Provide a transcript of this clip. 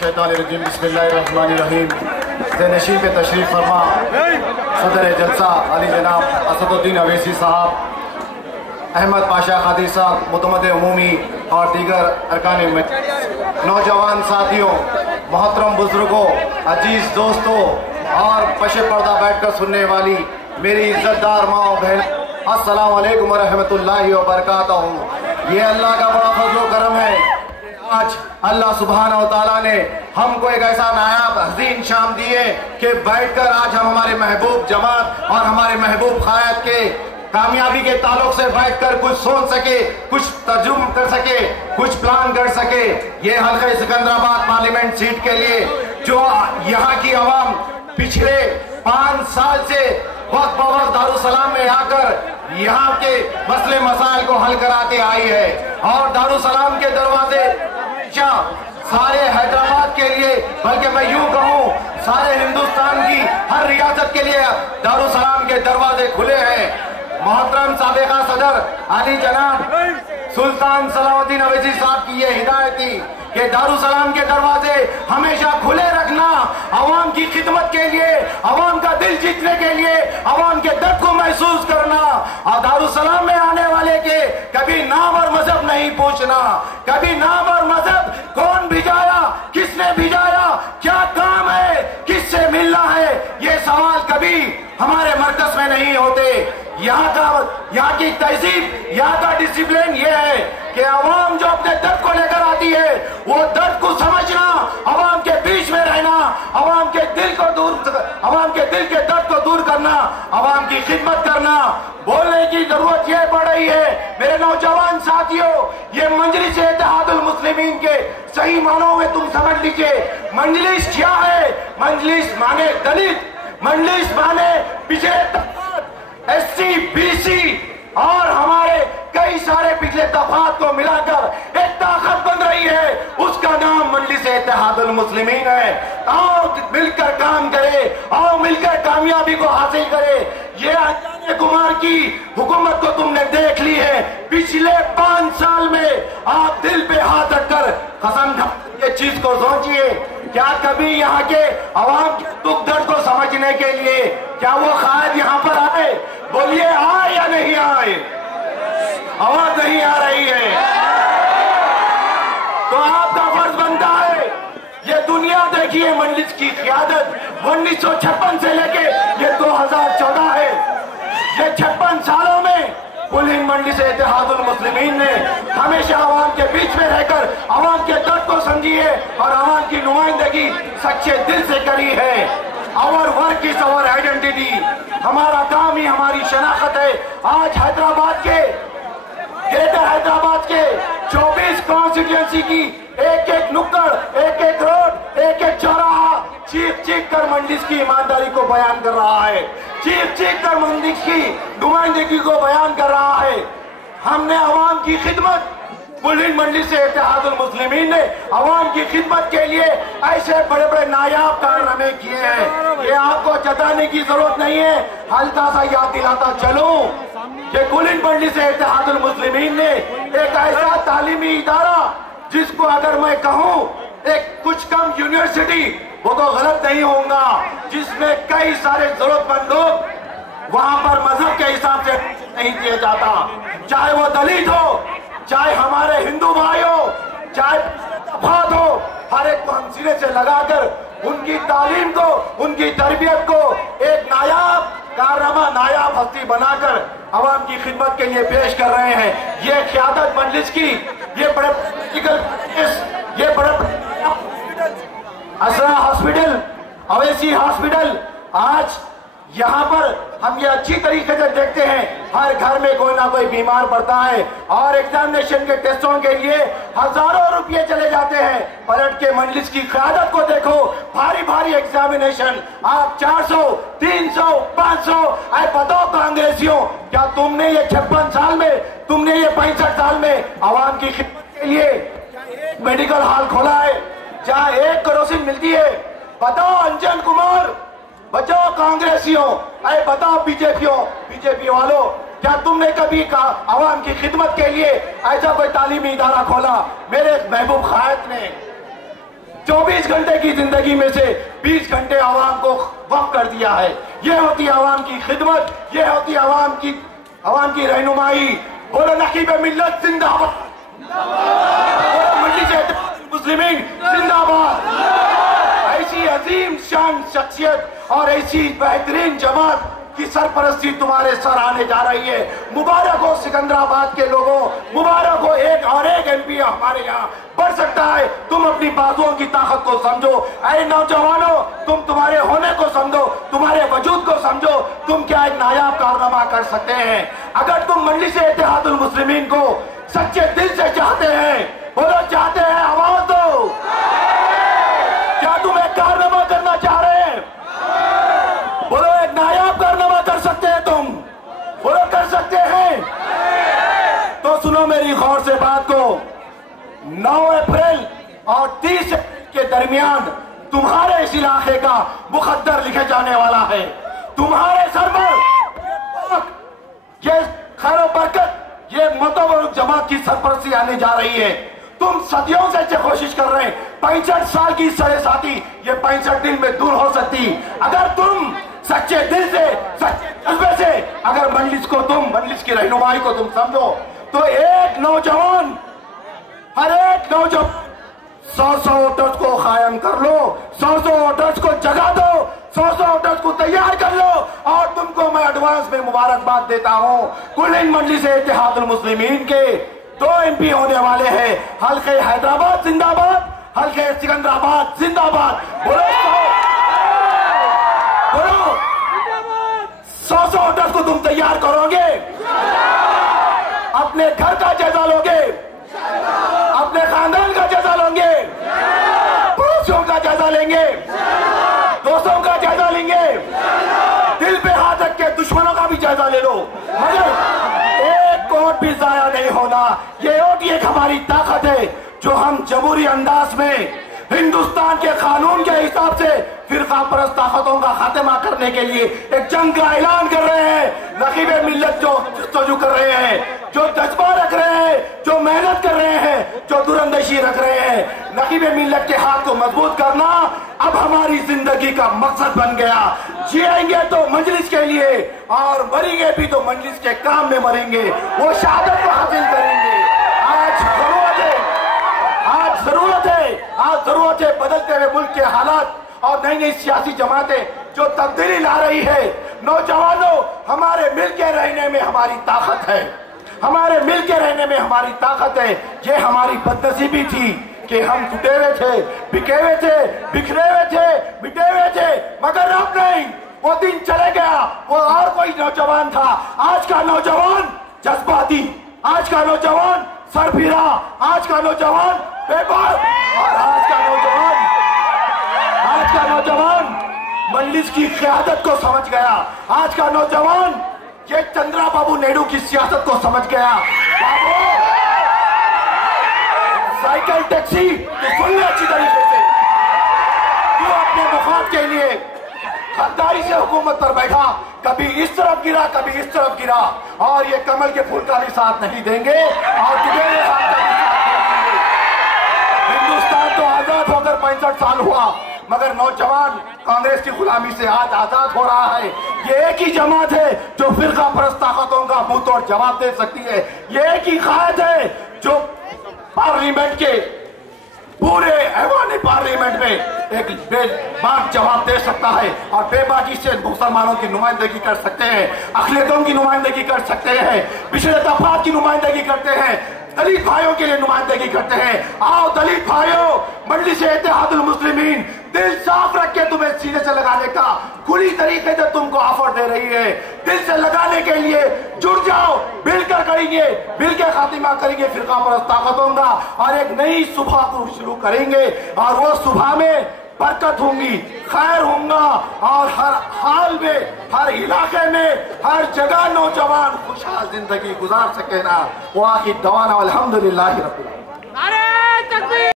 शैतानिर्रजीम बिस्मिल्लाहिर्रहमानिर्रहीम से नशीब पे तशरीफ़ फरमा सदर जलसा अली जनाब असदुद्दीन अवैसी साहब, अहमद पाशा खादी साहब, मुतमद उमूमी और दीगर अरकान नौजवान साथियों, मोहतरम बुजुर्गों, अजीज़ दोस्तों और पशे पर्दा बैठकर सुनने वाली मेरी इज्जतदार माँ बहन, अस्सलाम वालेकुम रहमतुल्लाहि व बरकातहू। ये अल्लाह का बड़ा फजल करम है। आज अल्लाह सुब्हानहू व तआला ने हमको एक ऐसा नायाब हसीन शाम दी है कि बैठकर आज हम हमारे महबूब जमात और हमारे महबूब क़ायद के कामयाबी के ताल्लुक से बैठकर कुछ सोच सके, कुछ तर्जुम कर सके, कुछ प्लान कर सके। ये हल्का सिकंदराबाद पार्लियामेंट सीट के लिए जो यहाँ की आवाम पिछले 5 साल से वक्त बवक्त दारुसलाम में आकर यहाँ के मसले मसाइल को हल कराते आई है और दारुसलाम के दरवाजे सारे हैदराबाद के लिए, बल्कि मैं यूं कहूं सारे हिंदुस्तान की हर रियासत के लिए दारुसलाम के दरवाजे खुले हैं। मोहतरम साबिका सदर अली जनाब सुल्तान सलाउद्दीन अवैसी साहब की ये हिदायत थी कि दारुसलाम के दरवाजे हमेशा खुले रखना, अवाम की खिदमत के लिए, अवाम का दिल जीतने के लिए, अवाम के दर्द को महसूस करना और दारुसलाम में आने वाले के कभी नाम और मजहब नहीं पूछना, कभी नाम और मजहब कौन भिजाया, किसने भिजाया, क्या काम है, किससे मिलना है, ये सवाल कभी हमारे मरकज में नहीं होते। यहाँ की तहजीब, यहाँ का डिसिप्लिन ये है कि अवाम जो अपने दर्द को लेकर आती है वो दर्द को समझना, अवाम के बीच में रहना, अवाम के दिल के दर्द को दूर करना, अवाम की खिदमत करना। बोलने की जरूरत ये पड़ रही है मेरे नौजवान साथियों, ये मजलिस इत्तेहादुल मुस्लिमीन के सही मानों में तुम समझ लीजिए। मजलिस क्या है? मजलिस माने दलित, मजलिस माने पिछले SC, BC और हमारे कई सारे पिछले तफात को मिलाकर एक ताकत बन रही है, उसका नाम मजलिस इत्तेहादुल मुस्लिमीन है। आओ मिलकर काम करे, आओ मिलकर कामयाबी को हासिल करे। ये अनजाने कुमार की हुकूमत को तुमने देख ली है, पिछले 5 साल में आप दिल पे हाथ रखकर कसम ये चीज को सोचिए, क्या कभी यहाँ के अवाम के दुख दर्द को समझने के लिए क्या वो क़ायद यहाँ पर आए? बोलिए आए या नहीं आए? आवाज नहीं आ रही है तो आपका फर्ज बनता है ये दुनिया देखिए। मजलिस की क़ियादत 1956 से लेके ये 2014 है, ये 56 सालों में कुल हिंद मजलिस इत्तेहादुल मुस्लिमीन ने हमेशा आवाम के बीच में रहकर आवाम के दर्द को समझी है और आवाम की नुमाइंदगी सच्चे दिल से करी है। Our work is our identity, हमारा काम ही हमारी शनाख्त है। आज हैदराबाद के, ग्रेटर हैदराबाद के 24 कॉन्स्टिट्यूएंसी की एक नुक्कड़, एक रोड, एक चौराहा चीख कर मजलिस की ईमानदारी को बयान कर रहा है, चीख कर मजलिस की नुमाइंदगी को बयान कर रहा है। हमने अवाम की खिदमत, कुल हिंद मजलिस इत्तेहादुल मुस्लिमीन ने अवाम की खिदमत के लिए ऐसे बड़े बड़े नायाब कारनामे किए हैं, ये आपको जताने की जरूरत नहीं है। हल्का सा याद दिलाता चलूं कि कुल हिंद मजलिस इत्तेहादुल मुस्लिमीन ने एक ऐसा तालीमी इदारा, जिसको अगर मैं कहूं एक कुछ कम यूनिवर्सिटी, वो तो गलत नहीं होगा, जिसमें कई सारे जरूरतमंद लोग वहां पर मजहब के हिसाब से नहीं दिया जाता, चाहे वो दलित हो, चाहे हमारे हिंदू भाई हो, चाहे तफात हो, हर एक को हम सिरे से लगाकर उनकी तालीम को, उनकी तरबियत को एक नायाब कारनामा, नायाब हस्ती बनाकर अवाम की खिदमत के लिए पेश कर रहे हैं। ये क़ियादत मजलिस की, ये बड़े असरा हॉस्पिटल, अवैसी हॉस्पिटल, आज यहाँ पर हम ये अच्छी तरीके से देखते हैं हर घर में कोई ना कोई बीमार पड़ता है और एग्जामिनेशन के टेस्टों के लिए हजारों रुपये चले जाते हैं। पलट के मजलिस की क़यादत को देखो, भारी भारी एग्जामिनेशन, आप 400, 300, 500, आए बताओ कांग्रेसियों, क्या तुमने ये 56 साल में, तुमने ये 65 साल में अवाम की खिदमत के लिए मेडिकल हॉल खोला है जहाँ 1 केरोसिन मिलती है? बताओ अंजन कुमार, बचाओ कांग्रेसियों, अरे बताओ बीजेपी वालों, क्या तुमने कभी आवाम की खिदमत के लिए ऐसा कोई तालीमी इदारा खोला? मेरे महबूब क़ायद ने 24 घंटे की जिंदगी में से 20 घंटे आवाम को वक्फ कर दिया है। ये होती आवाम की खिदमत, ये होती आवाम की रहनुमाई। बोलो नकीब मिल्लत जिंदाबाद, बोलो मजलिस मुस्लिमीन जिंदाबाद। ऐसी अजीम शान शख्सियत और ऐसी बेहतरीन जमात की सरपरस्ती तुम्हारे सर आने जा रही है। मुबारक हो सिकंदराबाद के लोगों, मुबारक हो। एक और एक एमपी हमारे यहाँ बढ़ सकता है। तुम अपनी बाजुओं की ताकत को समझो। ऐ नौजवानों, तुम तुम्हारे होने को समझो, तुम्हारे वजूद को समझो। तुम क्या एक नायाब कारनामा कर सकते हैं। अगर तुम मजलिस इत्तेहादुल मुस्लिमीन को सच्चे दिल से चाहते हैं, बोलो चाहते हैं, आवाज दो। क्या तुम एक कारनामा करना चाह रहे हैं? बोलो एक नायाब कारनामा कर सकते हैं तुम? बोलो कर सकते हैं? तो सुनो मेरी गौर से बात को। 9 अप्रैल और 30 के दरमियान तुम्हारे इस इलाके का मुकद्दर लिखे जाने वाला है। तुम्हारे सर पर ये खैर बरकत, ये मतवर जमात की सरपरस्ती आने जा रही है। तुम सदियों से कोशिश कर रहे हैं। 65 साल की सड़े-साथी ये 65 दिन में दूर हो सकती। अगर तुम सच्चे दिल से, सच्चे जज्बे से अगर मजलिस की रहनुमाई को तुम समझो, तो एक नौजवान, हर एक नौजवान 100 वोटर्स को कायम कर लो, 100 वोटर्स को जगा दो, 100 वोटर्स को तैयार कर लो। और तुमको मैं एडवांस में मुबारकबाद देता हूं। कुल इन मजलिस इत्तेहादुल मुस्लिमीन के 2 MP होने वाले हैं। हल्के हैदराबाद जिंदाबाद, हल्के सिकंदराबाद जिंदाबाद। बोलो 100 वोटर्स को तुम तैयार करोगे, अपने घर का जायजा लोगे, अपने खानदान का जायजा लोगे, पड़ोसियों का जायजा लेंगे, दोस्तों का जायजा लेंगे, दिल पे हाथ रख के दुश्मनों का भी जायजा ले लो। मगर एक वोट भी जाया नहीं होना। ये वोट एक हमारी ताकत है जो हम जमहूरी अंदाज में हिंदुस्तान के कानून के हिसाब से फिरका परस्त ताकतों का खात्मा करने के लिए एक जंग का ऐलान कर रहे हैं। नकीब मिल्लत जो जस्तजू कर रहे हैं, जो जज्बा रख रहे हैं, जो मेहनत कर रहे हैं, जो दूरंदेशी रख रहे हैं, नकीब मिल्लत के हाथ को मजबूत करना अब हमारी जिंदगी का मकसद बन गया। जिएंगे तो मजलिस के लिए और मरेंगे भी तो मजलिस के काम में मरेंगे, वो शहादत को हासिल करेंगे। आज जरूरत है बदलते हुए मुल्क के हालात और नई नई सियासी जमातें जो तब्दीली ला रही है। नौजवानों, हमारे मिल के रहने में हमारी ताकत है, हमारे मिल के रहने में हमारी ताकत है। ये हमारी बदनसीबी थी कि हम टूटे हुए थे, बिके हुए थे, बिखरे हुए थे, मिटे हुए थे, मगर अब नहीं। वो दिन चले गया, वो और कोई नौजवान था। आज का नौजवान जज्बाती, आज का नौजवान सरफिरा, आज का नौजवान बेबाक और आज का नौजवान मजलिस की क़यादत को समझ गया। आज का नौजवान ये चंद्राबाबू नायडू की सियासत को समझ गया। साइकिल टैक्सी सुन ले अच्छी तरीके से। तू अपने मुफाद के लिए गद्दारी से हुकूमत पर बैठा, कभी इस तरफ गिरा, कभी इस तरफ गिरा, और ये कमल के फूल का भी साथ नहीं देंगे और तुझे साथ देंगे। हिंदुस्तान तो आजाद होकर 65 साल हुआ, मगर नौजवान कांग्रेस की गुलामी से आज आजाद हो रहा है। ये एक ही जमात है जो फिरका परस्त ताकतों का मुंह तोड़ जवाब दे सकती है। ये एक ही कायद है जो पार्लियामेंट के पूरे ऐवान पार्लियामेंट में एक बेबाक जवाब दे सकता है और बेबाकी से मुसलमानों की नुमाइंदगी कर सकते हैं, अक़लियतों की नुमाइंदगी कर सकते हैं, पिछड़े तबक़ात की नुमाइंदगी करते हैं, दलित भाइयों के लिए नुमाइंदगी करते हैं। आओ दलित भाइयों, मजलिस इत्तेहादुल मुस्लिमीन दिल साफ रख के तुम्हें सीने से लगाने का खुली तरीके से तुमको ऑफर दे रही है। दिल से लगाने के लिए जुड़ जाओ, मिलकर करेंगे, मिल के खात्मा करेंगे फिरका परस्त ताकतों का और एक नई सुबह को शुरू करेंगे। और वो सुबह में बरकत होंगी, खैर होगा और हर हाल में, हर इलाके में, हर जगह नौजवान खुशहाल जिंदगी गुजार सके ना। वो आखिर दवाना अल्हम्दुलिल्लाह रब्बिल आलमीन।